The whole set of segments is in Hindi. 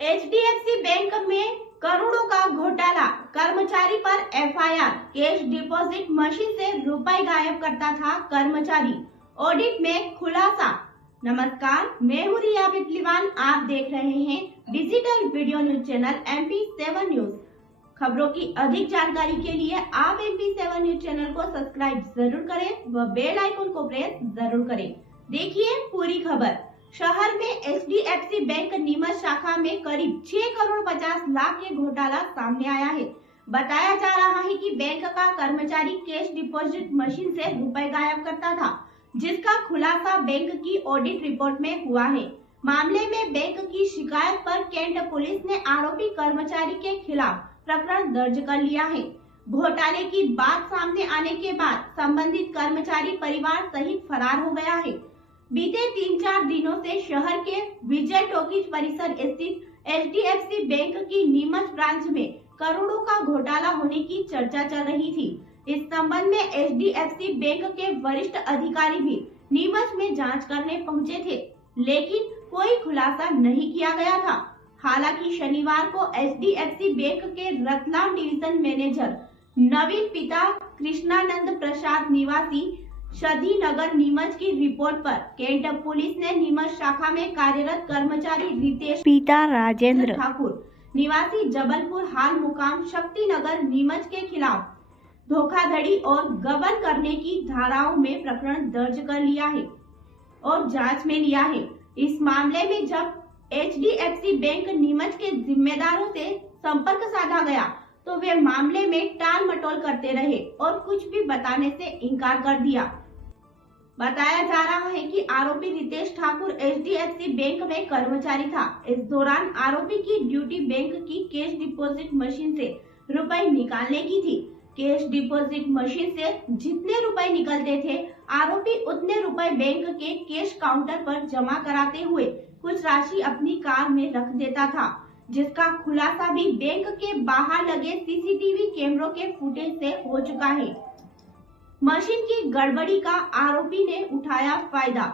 एचडीएफसी बैंक में करोड़ों का घोटाला, कर्मचारी पर एफआईआर। कैश डिपॉजिट मशीन से रुपए गायब करता था कर्मचारी, ऑडिट में खुलासा। नमस्कार, मैं हूँ रिया बिटलीवाल। आप देख रहे हैं digital video news channel MP7 news. खबरों की अधिक जानकारी के लिए आप MP7 न्यूज चैनल को सब्सक्राइब जरूर करें व बेल आइकन को प्रेस जरूर करें। देखिए पूरी खबर। शहर में एचडीएफसी बैंक नीमच शाखा में करीब 6 करोड़ 50 लाख के घोटाला सामने आया है। बताया जा रहा है कि बैंक का कर्मचारी कैश डिपॉजिट मशीन से रुपए गायब करता था, जिसका खुलासा बैंक की ऑडिट रिपोर्ट में हुआ है। मामले में बैंक की शिकायत पर कैंट पुलिस ने आरोपी कर्मचारी के खिलाफ प्रकरण दर्ज कर लिया है। घोटाले की बात सामने आने के बाद संबंधित कर्मचारी परिवार सहित फरार हो गया है। बीते 3-4 दिनों से शहर के विजय टॉकीज परिसर स्थित एचडीएफसी बैंक की नीमच ब्रांच में करोड़ों का घोटाला होने की चर्चा चल रही थी। इस संबंध में एचडीएफसी बैंक के वरिष्ठ अधिकारी भी नीमच में जांच करने पहुंचे थे, लेकिन कोई खुलासा नहीं किया गया था। हालांकि शनिवार को एचडीएफसी बैंक के रतलाम डिवीजन मैनेजर नवीन पिता कृष्णानंद प्रसाद निवासी शदी नगर नीमच की रिपोर्ट पर कैंट पुलिस ने नीमच शाखा में कार्यरत कर्मचारी रितेश पिता राजेंद्र ठाकुर निवासी जबलपुर हाल मुकाम शक्ति नगर नीमच के खिलाफ धोखाधड़ी और गबन करने की धाराओं में प्रकरण दर्ज कर लिया है और जांच में लिया है। इस मामले में जब एचडीएफसी बैंक नीमच के जिम्मेदारों से संपर्क साधा गया तो वे मामले में टाल मटोल करते रहे और कुछ भी बताने से इनकार कर दिया। बताया जा रहा है कि आरोपी रितेश ठाकुर एचडीएफसी बैंक में कर्मचारी था। इस दौरान आरोपी की ड्यूटी बैंक की कैश डिपॉजिट मशीन से रुपए निकालने की थी। कैश डिपॉजिट मशीन से जितने रुपए निकलते थे, आरोपी उतने रुपए बैंक के कैश काउंटर पर जमा कराते हुए कुछ राशि अपनी कार में रख देता था, जिसका खुलासा भी बैंक के बाहर लगे सीसीटीवी कैमरों के फुटेज से हो चुका है। मशीन की गड़बड़ी का आरोपी ने उठाया फायदा।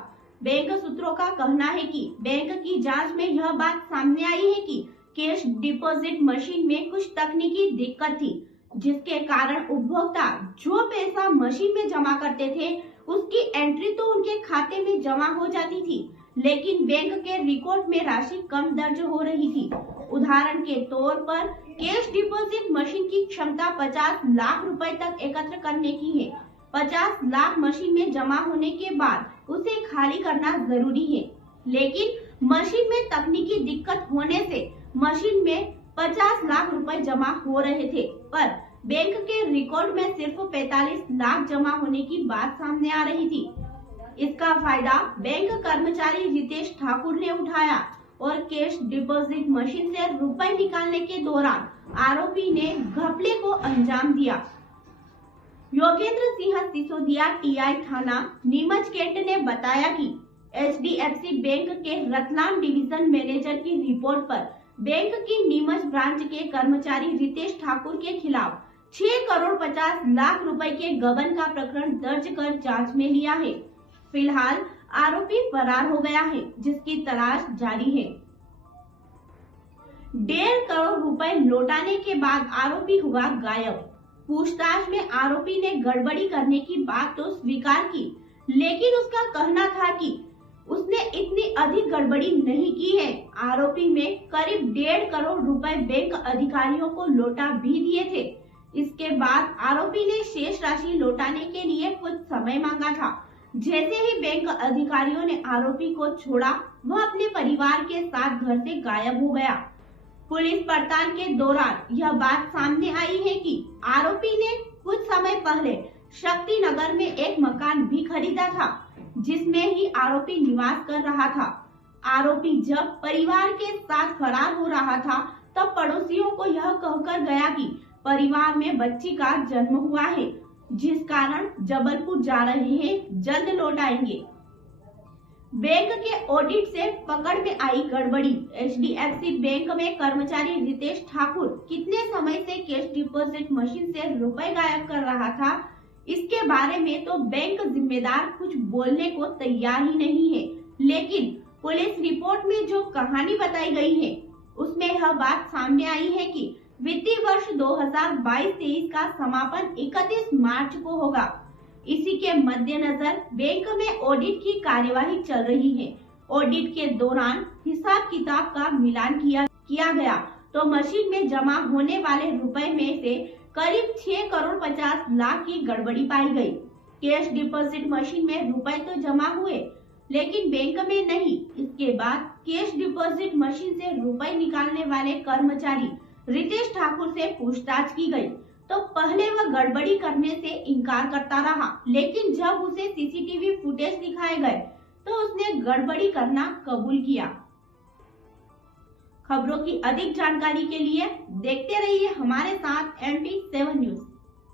बैंक सूत्रों का कहना है कि बैंक की जांच में यह बात सामने आई है कि कैश डिपॉजिट मशीन में कुछ तकनीकी दिक्कत थी, जिसके कारण उपभोक्ता जो पैसा मशीन में जमा करते थे उसकी एंट्री तो उनके खाते में जमा हो जाती थी, लेकिन बैंक के रिकॉर्ड में राशि कम दर्ज हो रही थी। उदाहरण के तौर पर कैश डिपॉजिट मशीन की क्षमता 50 लाख रुपए तक एकत्र करने की है। 50 लाख मशीन में जमा होने के बाद उसे खाली करना जरूरी है, लेकिन मशीन में तकनीकी दिक्कत होने से मशीन में 50 लाख रुपए जमा हो रहे थे, पर बैंक के रिकॉर्ड में सिर्फ 45 लाख जमा होने की बात सामने आ रही थी। इसका फायदा बैंक कर्मचारी रितेश ठाकुर ने उठाया और कैश डिपॉजिट मशीन से रुपए निकालने के दौरान आरोपी ने घपले को अंजाम दिया। योगेंद्र सिंह सिसोदिया टीआई थाना नीमच कैंट ने बताया कि एचडीएफसी बैंक के रतलाम डिवीजन मैनेजर की रिपोर्ट पर बैंक की नीमच ब्रांच के कर्मचारी रितेश ठाकुर के खिलाफ 6 करोड़ 50 लाख रुपए के गबन का प्रकरण दर्ज कर जांच में लिया है। फिलहाल आरोपी फरार हो गया है, जिसकी तलाश जारी है। 1.5 करोड़ रुपए लौटाने के बाद आरोपी हुआ गायब। पूछताछ में आरोपी ने गड़बड़ी करने की बात तो स्वीकार की, लेकिन उसका कहना था कि उसने इतनी अधिक गड़बड़ी नहीं की है। आरोपी में करीब 1.5 करोड़ रुपए बैंक अधिकारियों को लौटा भी दिए थे। इसके बाद आरोपी ने शेष राशि लौटाने के लिए कुछ समय मांगा था। जैसे ही बैंक अधिकारियों ने आरोपी को छोड़ा, वह अपने परिवार के साथ घर से गायब हो गया। पुलिस पड़ताल के दौरान यह बात सामने आई है कि आरोपी ने कुछ समय पहले शक्ति नगर में एक मकान भी खरीदा था, जिसमें ही आरोपी निवास कर रहा था। आरोपी जब परिवार के साथ फरार हो रहा था, तब पड़ोसियों को यह कहकर गया कि परिवार में बच्ची का जन्म हुआ है, जिस कारण जबलपुर जा रहे हैं, जल्द लौट आएंगे। बैंक के ऑडिट से पकड़ में आई गड़बड़ी। एचडीएफसी बैंक में कर्मचारी रितेश ठाकुर कितने समय से कैश डिपॉजिट मशीन से रुपए गायब कर रहा था, इसके बारे में तो बैंक जिम्मेदार कुछ बोलने को तैयार ही नहीं है। लेकिन पुलिस रिपोर्ट में जो कहानी बताई गई है, उस उसमें यह बात सामने आई है कि वित्तीय वर्ष 2022-23 का समापन 31 मार्च को होगा। इसी के मद्देनजर बैंक में ऑडिट की कार्यवाही चल रही है। ऑडिट के दौरान हिसाब किताब का मिलान किया गया तो मशीन में जमा होने वाले रुपए में से करीब 6 करोड़ 50 लाख की गड़बड़ी पाई गई। कैश डिपॉजिट मशीन में रुपए तो जमा हुए लेकिन बैंक में नहीं। इसके बाद कैश डिपॉजिट मशीन से रुपए निकालने वाले कर्मचारी रितेश ठाकुर से पूछताछ की गई तो पहले वह गड़बड़ी करने से इनकार करता रहा, लेकिन जब उसे सीसीटीवी फुटेज दिखाए गए तो उसने गड़बड़ी करना कबूल किया। खबरों की अधिक जानकारी के लिए देखते रहिए हमारे साथ MP7 न्यूज।